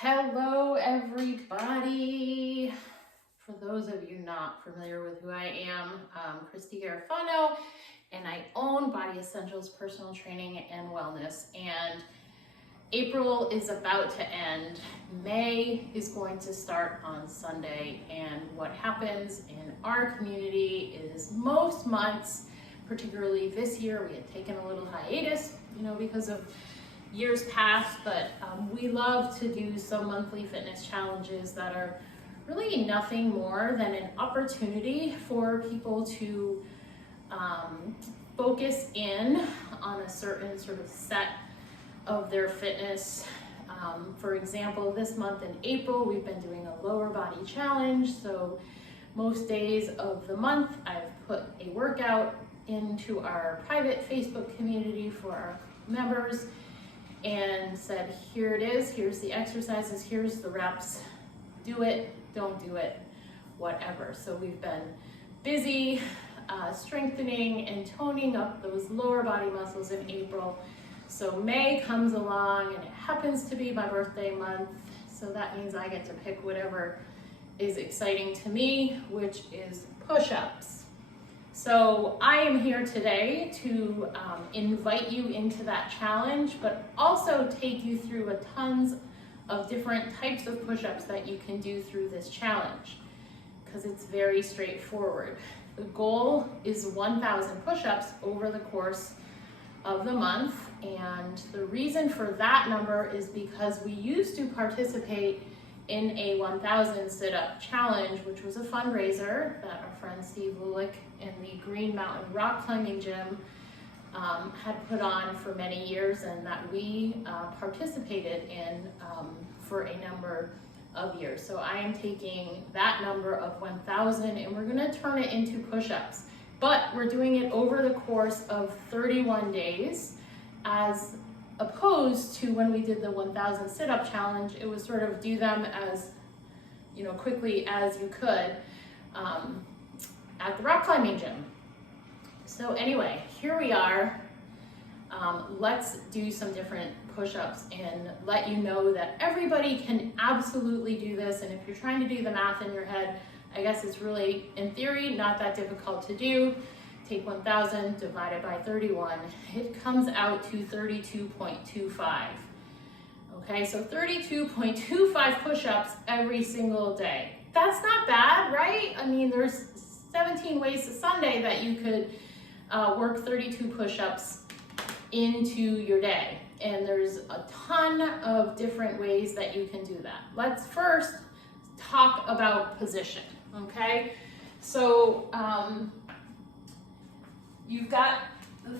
Hello, everybody. For those of you not familiar with who I am, I'm Christy Garofano, and I own Body Essentials Personal Training and Wellness. And April is about to end. May is going to start on Sunday. And what happens in our community is most months, particularly this year, we had taken a little hiatus, because of years past, but we love to do some monthly fitness challenges that are really nothing more than an opportunity for people to focus in on a certain sort of set of their fitness. For example, this month in April, we've been doing a lower body challenge. So most days of the month, I've put a workout into our private Facebook community for our members and said, here it is, here's the exercises, here's the reps, do it, don't do it, whatever. So we've been busy strengthening and toning up those lower body muscles in April. So May comes along and it happens to be my birthday month, so that means I get to pick whatever is exciting to me, which is push-ups. So I am here today to invite you into that challenge, but also take you through tons of different types of push-ups that you can do through this challenge, because it's very straightforward. The goal is 1,000 push-ups over the course of the month, and the reason for that number is because we used to participate in a 1,000 sit-up challenge, which was a fundraiser that our friend Steve Lulick in the Green Mountain Rock Climbing Gym had put on for many years, and that we participated in for a number of years. So I am taking that number of 1,000 and we're gonna turn it into push-ups. But we're doing it over the course of 31 days, as opposed to when we did the 1,000 sit-up challenge. It was sort of do them as quickly as you could at the rock climbing gym. So anyway, here we are. Let's do some different push-ups and let you know that everybody can absolutely do this. And if you're trying to do the math in your head, I guess it's really, in theory, not that difficult to do. Take 1,000 divided by 31. It comes out to 32.25. Okay, so 32.25 push-ups every single day. That's not bad, right? I mean, there's 17 ways to Sunday that you could work 32 push-ups into your day. And there's a ton of different ways that you can do that. Let's first talk about position, okay? So you've got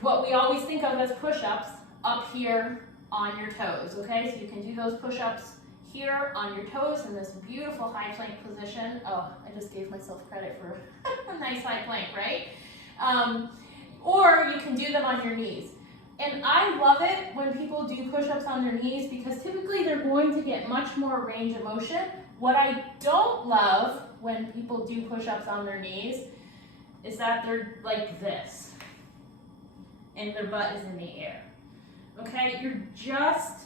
what we always think of as push-ups up here on your toes, okay? So you can do those push-ups here on your toes in this beautiful high plank position. Oh, I just gave myself credit for a nice high plank, right? Or you can do them on your knees. And I love it when people do push-ups on their knees, because typically they're going to get much more range of motion. What I don't love when people do push-ups on their knees is that they're like this and their butt is in the air. Okay, you're just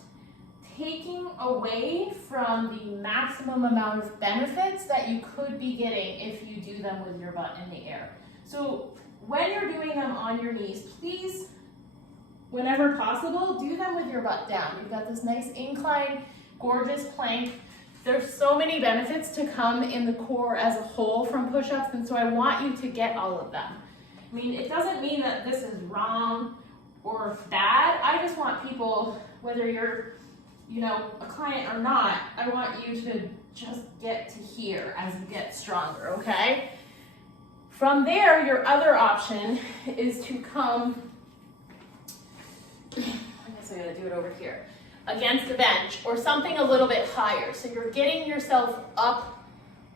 taking away from the maximum amount of benefits that you could be getting if you do them with your butt in the air. So when you're doing them on your knees, please, whenever possible, do them with your butt down. You've got this nice incline, gorgeous plank. There's so many benefits to come in the core as a whole from push-ups, and so I want you to get all of them. I mean, it doesn't mean that this is wrong or bad. I just want people, whether you're a client or not, I want you to just get to here as you get stronger, okay? From there, your other option is to come, I guess I gotta do it over here, against a bench or something a little bit higher. So you're getting yourself up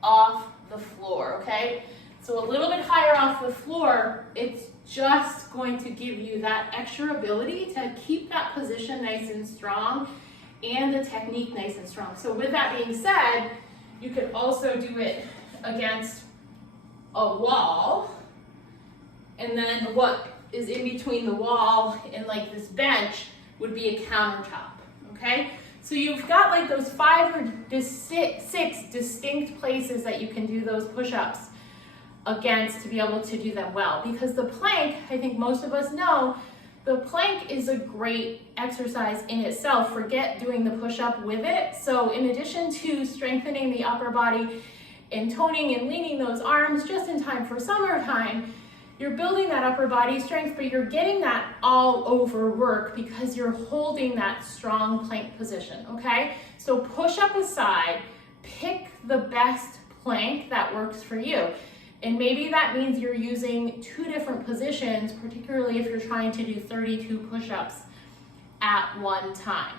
off the floor, okay? So a little bit higher off the floor, it's just going to give you that extra ability to keep that position nice and strong and the technique nice and strong. So with that being said, you could also do it against a wall, and then what is in between the wall and like this bench would be a countertop, okay? So you've got like those 5 or 6 distinct places that you can do those push-ups against to be able to do them well. Because the plank, I think most of us know, the plank is a great exercise in itself. Forget doing the push-up with it. So in addition to strengthening the upper body and toning and leaning those arms just in time for summertime, you're building that upper body strength, but you're getting that all over work because you're holding that strong plank position, okay? So push up aside, pick the best plank that works for you. And maybe that means you're using 2 different positions, particularly if you're trying to do 32 push-ups at one time.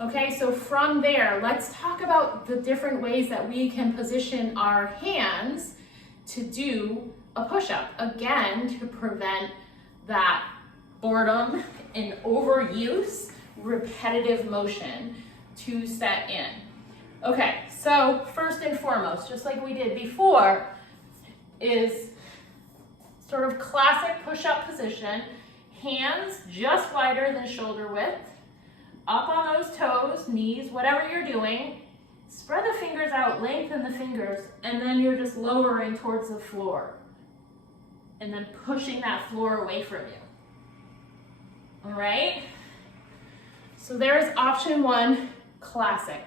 Okay, so from there, let's talk about the different ways that we can position our hands to do a push-up. Again, to prevent that boredom and overuse, repetitive motion to set in. Okay, so first and foremost, just like we did before, is sort of classic push-up position, hands just wider than shoulder width, up on those toes, knees, whatever you're doing, spread the fingers out, lengthen the fingers, and then you're just lowering towards the floor, and then pushing that floor away from you. All right? So there's option 1, classic.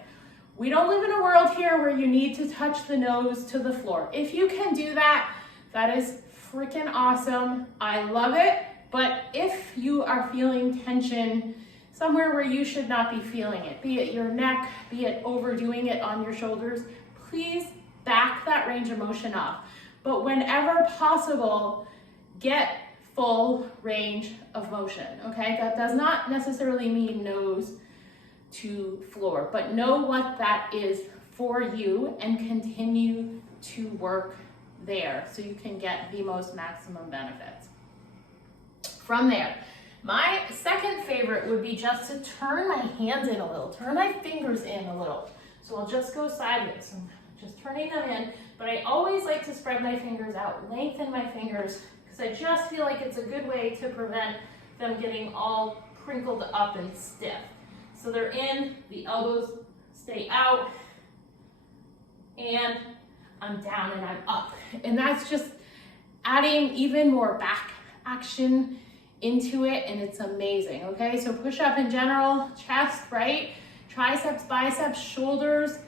We don't live in a world here where you need to touch the nose to the floor. If you can do that, that is freaking awesome. I love it. But if you are feeling tension somewhere where you should not be feeling it, be it your neck, be it overdoing it on your shoulders, please back that range of motion off. But whenever possible, get full range of motion, okay? That does not necessarily mean nose to floor, but know what that is for you and continue to work there so you can get the most maximum benefits. From there, my second favorite would be just to turn my hands in a little, turn my fingers in a little. So I'll just go sideways, I'm just turning them in, but I always like to spread my fingers out, lengthen my fingers, because I just feel like it's a good way to prevent them getting all crinkled up and stiff. So they're in, the elbows stay out, and I'm down and I'm up. And that's just adding even more back action into it, and it's amazing, okay? So push up in general, chest, right? Triceps, biceps, shoulders.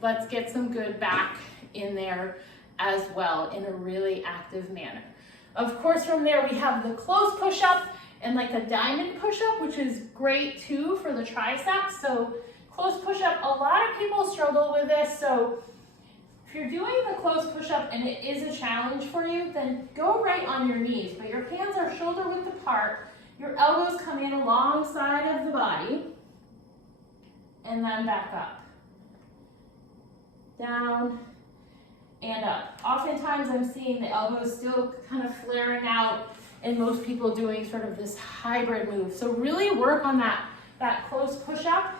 Let's get some good back in there as well in a really active manner. Of course, from there we have the close push-up and like a diamond push-up, which is great too for the triceps. So close push-up, a lot of people struggle with this. So if you're doing the close push-up and it is a challenge for you, then go right on your knees, but your hands are shoulder width apart. Your elbows come in alongside of the body and then back up. Down and up. Oftentimes I'm seeing the elbows still kind of flaring out and most people doing sort of this hybrid move. So really work on that close push-up.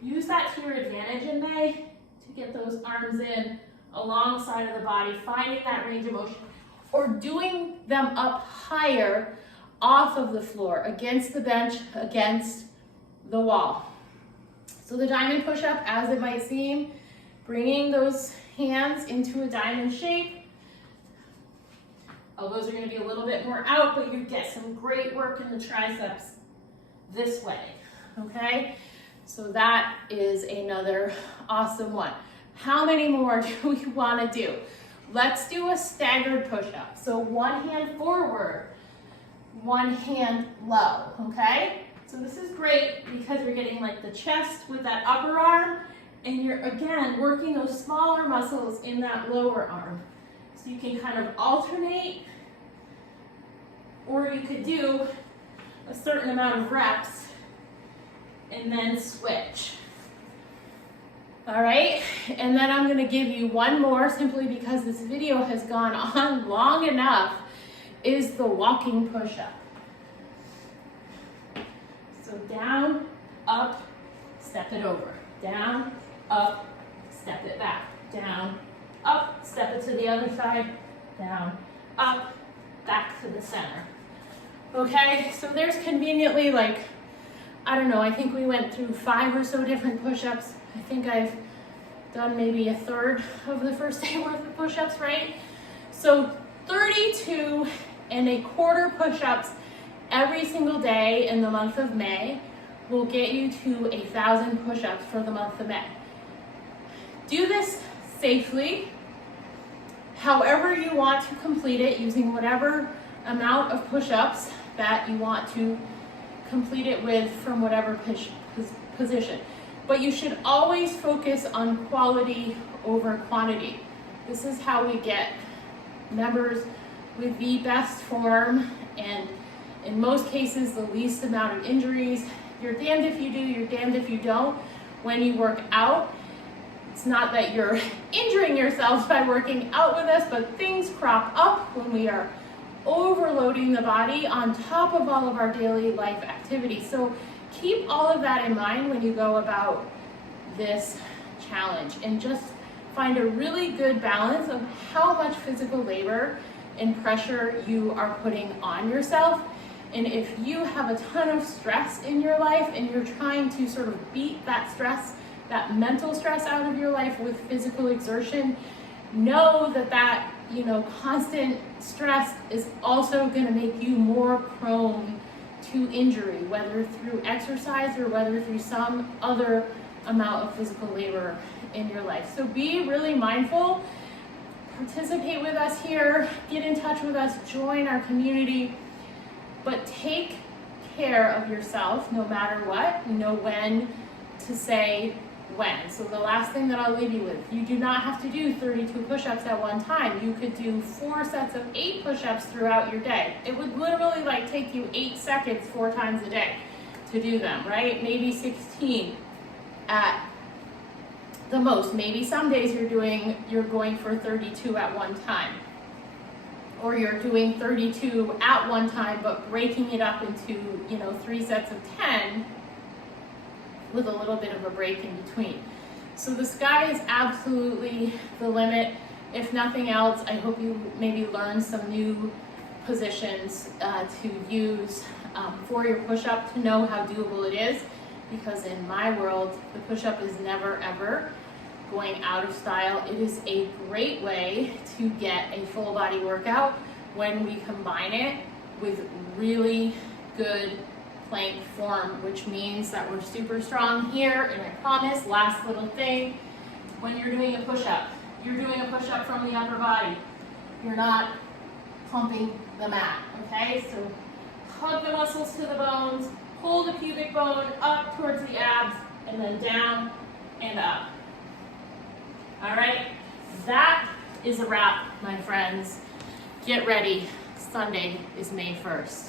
Use that to your advantage in May to get those arms in alongside of the body, finding that range of motion, or doing them up higher off of the floor, against the bench, against the wall. So the diamond push-up, as it might seem, bringing those hands into a diamond shape. Elbows are going to be a little bit more out, but you get some great work in the triceps this way, okay? So that is another awesome one. How many more do we want to do? Let's do a staggered push-up. So one hand forward, one hand low, okay? So this is great because you're getting like the chest with that upper arm, and you're, again, working those smaller muscles in that lower arm. So you can kind of alternate, or you could do a certain amount of reps and then switch. All right, and then I'm gonna give you one more simply because this video has gone on long enough, is the walking push-up. So down, up, step it over. Down, up, step it back. Down, up, step it to the other side. Down, up, back to the center. Okay, so there's conveniently like I don't know, I think we went through 5 or so different push-ups. I think I've done maybe a third of the first day worth of push-ups, right? So 32 and a quarter push-ups every single day in the month of May will get you to 1,000 push-ups for the month of May. Do this safely, however you want to complete it, using whatever amount of push-ups that you want to complete it with from whatever position. But you should always focus on quality over quantity. This is how we get members with the best form and in most cases the least amount of injuries. You're damned if you do, you're damned if you don't. When you work out, it's not that you're injuring yourselves by working out with us, but things crop up when we are overloading the body on top of all of our daily life activities. So keep all of that in mind when you go about this challenge, and just find a really good balance of how much physical labor and pressure you are putting on yourself. And if you have a ton of stress in your life and you're trying to sort of beat that stress, that mental stress out of your life with physical exertion, know that constant stress is also going to make you more prone to injury, whether through exercise or whether through some other amount of physical labor in your life. So be really mindful, participate with us here, get in touch with us, join our community, but take care of yourself no matter what. Know when to say when. So the last thing that I'll leave you with, you do not have to do 32 push-ups at one time. You could do 4 sets of 8 push-ups throughout your day. It would literally take you 8 seconds 4 times a day to do them, right? Maybe 16 at the most. Maybe some days you're going for 32 at one time, or you're doing 32 at one time but breaking it up into 3 sets of 10 with a little bit of a break in between. So the sky is absolutely the limit. If nothing else, I hope you maybe learn some new positions to use for your push-up, to know how doable it is, because in my world, the push-up is never ever going out of style. It is a great way to get a full body workout when we combine it with really good plank form, which means that we're super strong here. And I promise, last little thing, when you're doing a push-up, you're doing a push-up from the upper body. You're not pumping the mat, okay? So hug the muscles to the bones, pull the pubic bone up towards the abs, and then down and up. All right, that is a wrap, my friends. Get ready, Sunday is May 1st.